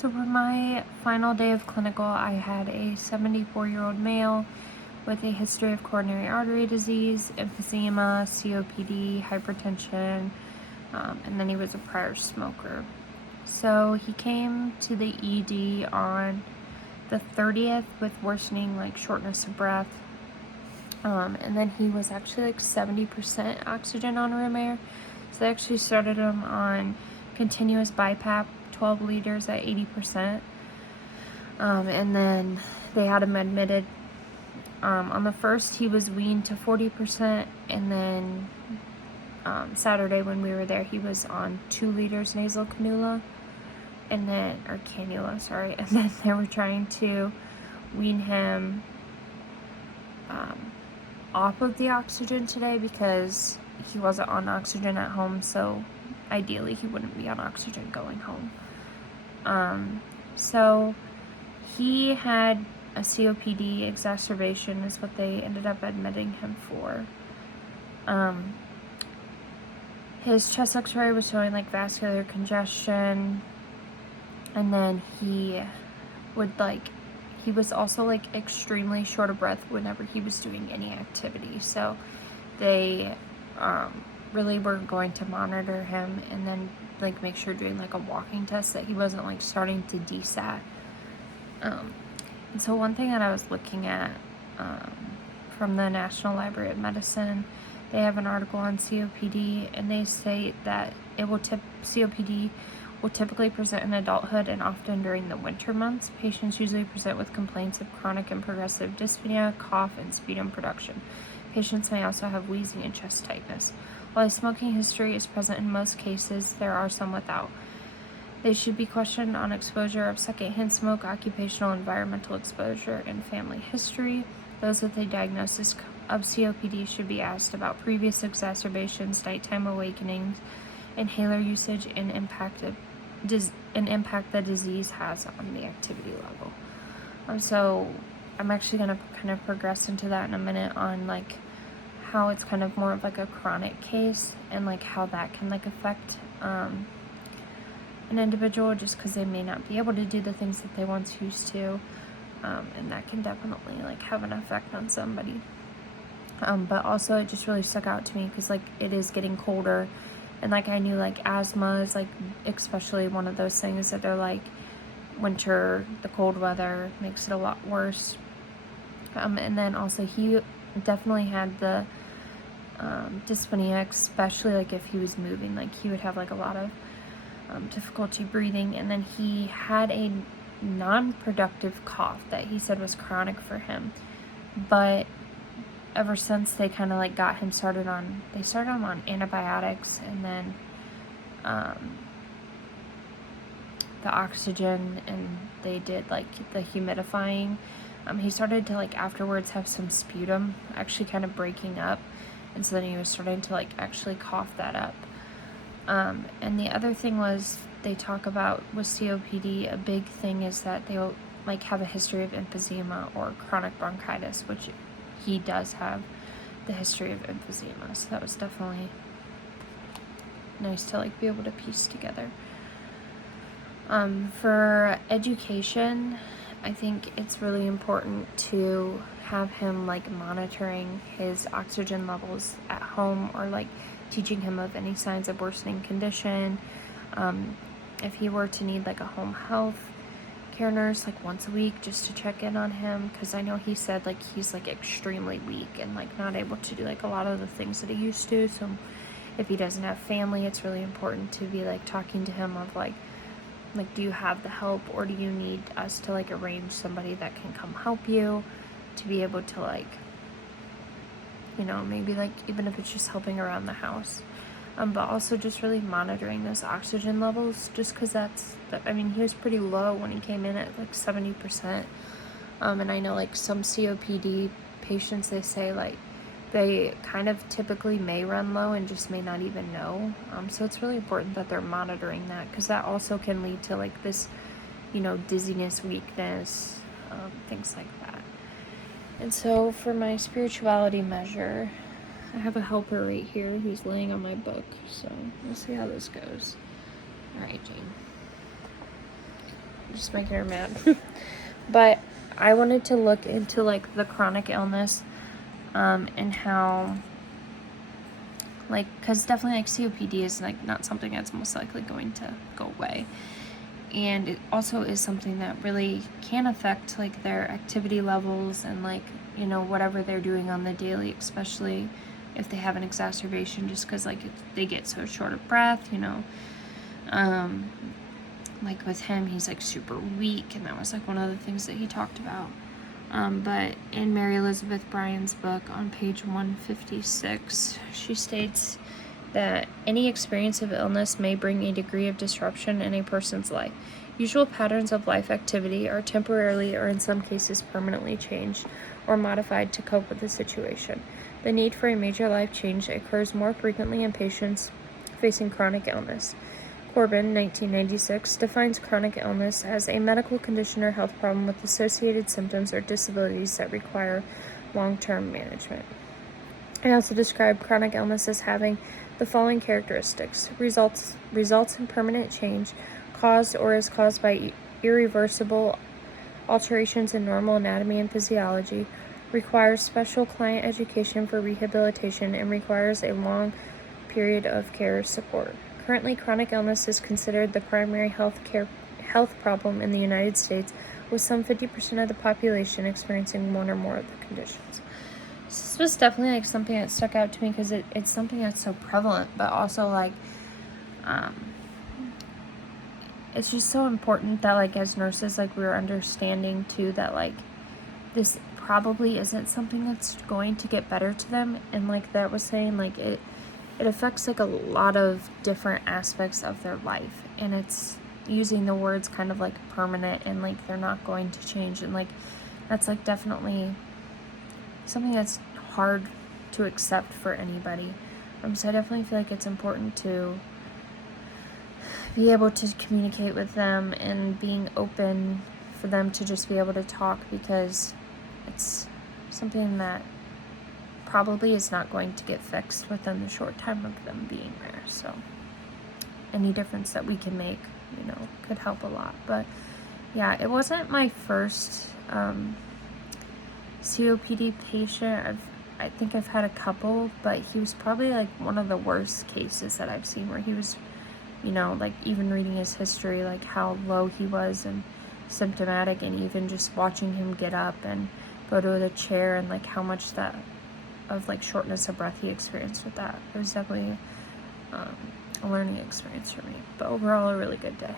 So for my final day of clinical, I had a 74-year-old male with a history of coronary artery disease, emphysema, COPD, hypertension, and then he was a prior smoker. So he came to the ED on the 30th with worsening like shortness of breath. And then he was actually like 70% oxygen on room air. So they actually started him on continuous BiPAP, 12 liters at 80%. And then they had him admitted. On the first, he was weaned to 40%, and then Saturday when we were there, he was on 2 liters nasal cannula, and then, or cannula, sorry, and then they were trying to wean him off of the oxygen today because he wasn't on oxygen at home, so ideally he wouldn't be on oxygen going home. So he had a COPD exacerbation is what they ended up admitting him for. His chest x-ray was showing like vascular congestion, and then he was also like extremely short of breath whenever he was doing any activity. So they really were going to monitor him and then like make sure doing like a walking test that he wasn't like starting to desat. And so one thing that I was looking at from the National Library of Medicine, they have an article on COPD, and they say that COPD will typically present in adulthood and often during the winter months. Patients usually present with complaints of chronic and progressive dyspnea, cough, and sputum production. Patients may also have wheezing and chest tightness. While a smoking history is present in most cases, there are some without. They should be questioned on exposure of secondhand smoke, occupational environmental exposure, and family history. Those with a diagnosis of COPD should be asked about previous exacerbations, nighttime awakenings, inhaler usage, and impact the disease has on the activity level. So I'm actually going to kind of progress into that in a minute on like how it's kind of more of like a chronic case and like how that can like affect an individual just because they may not be able to do the things that they once used to, and that can definitely like have an effect on somebody. But also it just really stuck out to me because like it is getting colder, and like I knew like asthma is like especially one of those things that they're like winter, the cold weather makes it a lot worse. And then also he definitely had the dyspnea, especially like if he was moving, like he would have like a lot of difficulty breathing, and then he had a non-productive cough that he said was chronic for him. But ever since they kind of like got him started on antibiotics, and then the oxygen, and they did like the humidifying, he started to like afterwards have some sputum actually kind of breaking up, and so then he was starting to like actually cough that up. And the other thing was they talk about with COPD, a big thing is that they will like have a history of emphysema or chronic bronchitis, which he does have the history of emphysema. So that was definitely nice to like be able to piece together. For education, I think it's really important to have him like monitoring his oxygen levels at home, or like teaching him of any signs of worsening condition. If he were to need like a home health care nurse like once a week just to check in on him, because I know he said like he's like extremely weak and like not able to do like a lot of the things that he used to. So if he doesn't have family, it's really important to be like talking to him of like do you have the help, or do you need us to like arrange somebody that can come help you to be able to like, you know, maybe like even if it's just helping around the house. But also just really monitoring those oxygen levels, just because I mean, he was pretty low when he came in at like 70%. And I know like some COPD patients, they say like they kind of typically may run low and just may not even know. So it's really important that they're monitoring that, because that also can lead to like this, you know, dizziness, weakness, things like that. And so for my spirituality measure, I have a helper right here who's laying on my book, so we'll see how this goes. Alright, Jane. just making her mad. But I wanted to look into like the chronic illness, and how, like, because definitely like COPD is like not something that's most likely going to go away, and it also is something that really can affect like their activity levels and like, you know, whatever they're doing on the daily, especially if they have an exacerbation, just because like they get so short of breath, you know. Like with him, he's like super weak, and that was like one of the things that he talked about. But in Mary Elizabeth Bryan's book on page 156, she states that any experience of illness may bring a degree of disruption in a person's life. Usual patterns of life activity are temporarily, or in some cases permanently, changed or modified to cope with the situation. The need for a major life change occurs more frequently in patients facing chronic illness. Corbin, 1996, defines chronic illness as a medical condition or health problem with associated symptoms or disabilities that require long-term management. I also described chronic illness as having the following characteristics: results in permanent change, caused or is caused by irreversible alterations in normal anatomy and physiology, requires special client education for rehabilitation, and requires a long period of care support. Currently, chronic illness is considered the primary health problem in the United States, with some 50% of the population experiencing one or more of the conditions. This was definitely like something that stuck out to me because it's something that's so prevalent, but also like it's just so important that like as nurses, like we're understanding too that like this probably isn't something that's going to get better to them, and like that was saying, like it affects like a lot of different aspects of their life, and it's using the words kind of like permanent and like they're not going to change, and like that's like definitely something that's hard to accept for anybody. So I definitely feel like it's important to be able to communicate with them and being open for them to just be able to talk, because it's something that probably is not going to get fixed within the short time of them being there. So any difference that we can make, you know, could help a lot. But yeah, it wasn't my first COPD patient. I think I've had a couple, but he was probably like one of the worst cases that I've seen, where he was, you know, like even reading his history, like how low he was and symptomatic, and even just watching him get up and go to the chair, and like how much that of like shortness of breath he experienced with that. It was definitely a learning experience for me, but overall a really good day.